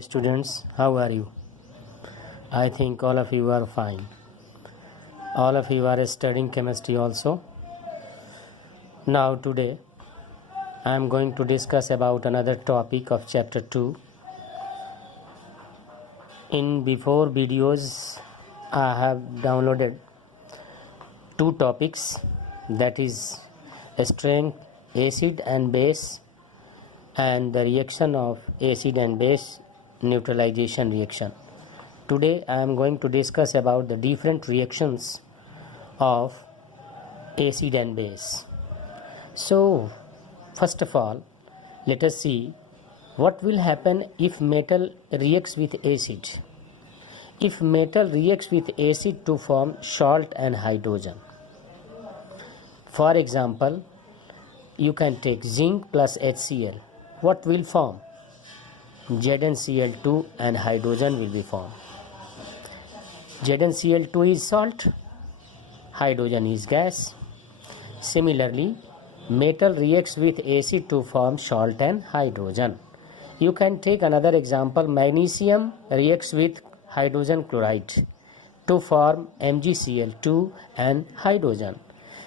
Students, how are you? I think all of you are fine. All of you are studying chemistry also. Now today I am going to discuss about another topic of chapter 2. In before videos I have downloaded two topics, that is strength, acid and base, and the reaction of acid and base neutralization reaction. Today I am going to discuss about the different reactions of acid and base. So first of all, let us see what will happen if metal reacts with acid. If metal reacts with acid to form salt and hydrogen. For example, you can take zinc plus HCl. What will form? ZnCl2 and hydrogen will be formed. ZnCl2 is salt, hydrogen is gas. Similarly, metal reacts with acid to form salt and hydrogen. You can take another example. Magnesium reacts with hydrogen chloride to form MgCl2 and hydrogen.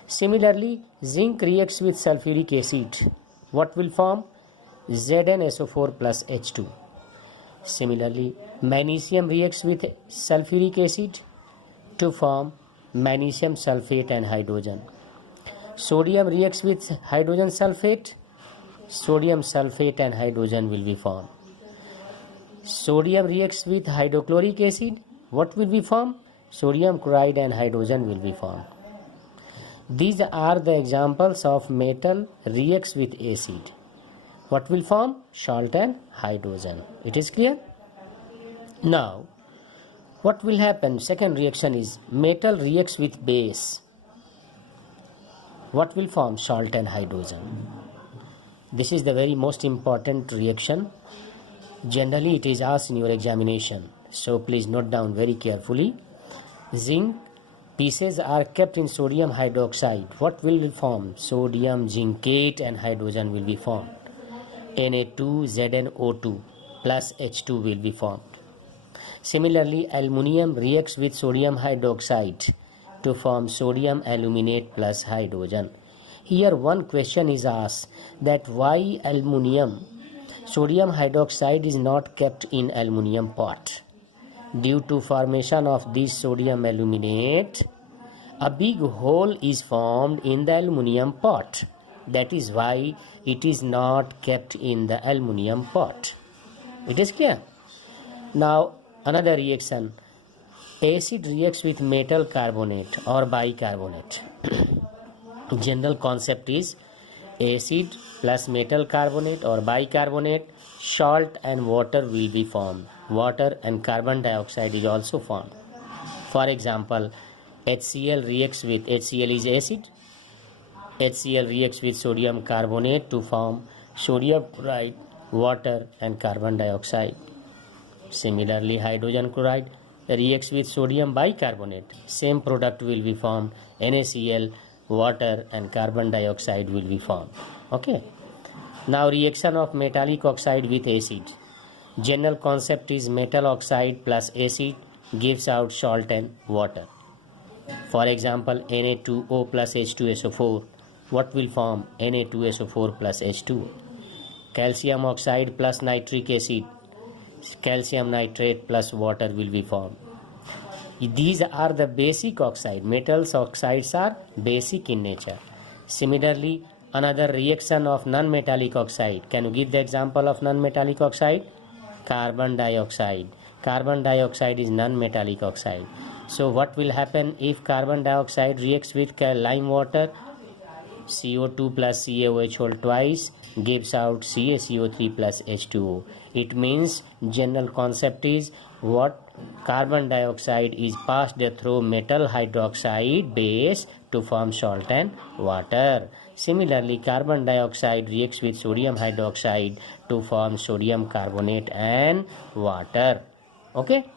Similarly, zinc reacts with sulfuric acid. What will form? ZnSO4 plus H2. Similarly, magnesium reacts with sulfuric acid to form magnesium sulfate and hydrogen. Sodium reacts with hydrogen sulfate. Sodium sulfate and hydrogen will be formed. Sodium reacts with hydrochloric acid. What will be formed? Sodium chloride and hydrogen will be formed. These are the examples of metal reacts with acid. What will form? Salt and hydrogen. It is clear? Now, what will happen? Second reaction is metal reacts with base. What will form? Salt and hydrogen. This is the very most important reaction. Generally, it is asked in your examination. So, please note down very carefully. Zinc pieces are kept in sodium hydroxide. What will form? Sodium zincate and hydrogen will be formed. Na2ZnO2 plus H2 will be formed. Similarly, aluminium reacts with sodium hydroxide to form sodium aluminate plus hydrogen. Here one question is asked, that why sodium hydroxide is not kept in aluminium pot? Due to formation of this sodium aluminate, a big hole is formed in the aluminium pot. That is why it is not kept in the aluminium pot. It is clear? Now another reaction. Acid reacts with metal carbonate or bicarbonate. General concept is acid plus metal carbonate or bicarbonate, salt and water will be formed. Water and carbon dioxide is also formed. For example, HCl reacts with, HCl is acid. HCl reacts with sodium carbonate to form sodium chloride, water and carbon dioxide. Similarly, hydrogen chloride reacts with sodium bicarbonate. Same product will be formed. NaCl, water and carbon dioxide will be formed. Okay. Now reaction of metallic oxide with acid. General concept is metal oxide plus acid gives out salt and water. For example, Na2O plus H2SO4. What will form? Na2SO4 plus H2O. Calcium oxide plus nitric acid. Calcium nitrate plus water will be formed. These are the basic oxide. Metals oxides are basic in nature. Similarly, another reaction of non-metallic oxide. Can you give the example of non-metallic oxide? Carbon dioxide. Carbon dioxide is non-metallic oxide. So what will happen if carbon dioxide reacts with lime water? CO2 plus CaOH whole twice gives out CaCO3 plus H2O. It means general concept is what? Carbon dioxide is passed through metal hydroxide base to form salt and water. Similarly, carbon dioxide reacts with sodium hydroxide to form sodium carbonate and water. Okay?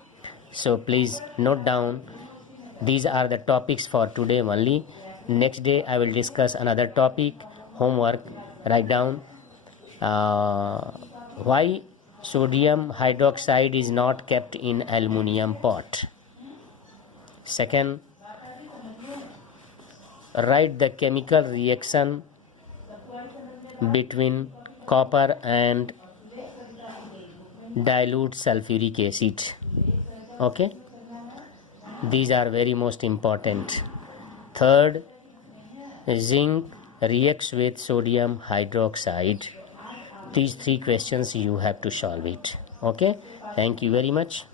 So please note down, these are the topics for today only. Next day I will discuss another topic. Homework, write down why sodium hydroxide is not kept in aluminium pot. Second, write the chemical reaction between copper and dilute sulfuric acid. Okay, these are very most important. Third, zinc reacts with sodium hydroxide. These three questions you have to solve it. Okay, thank you very much.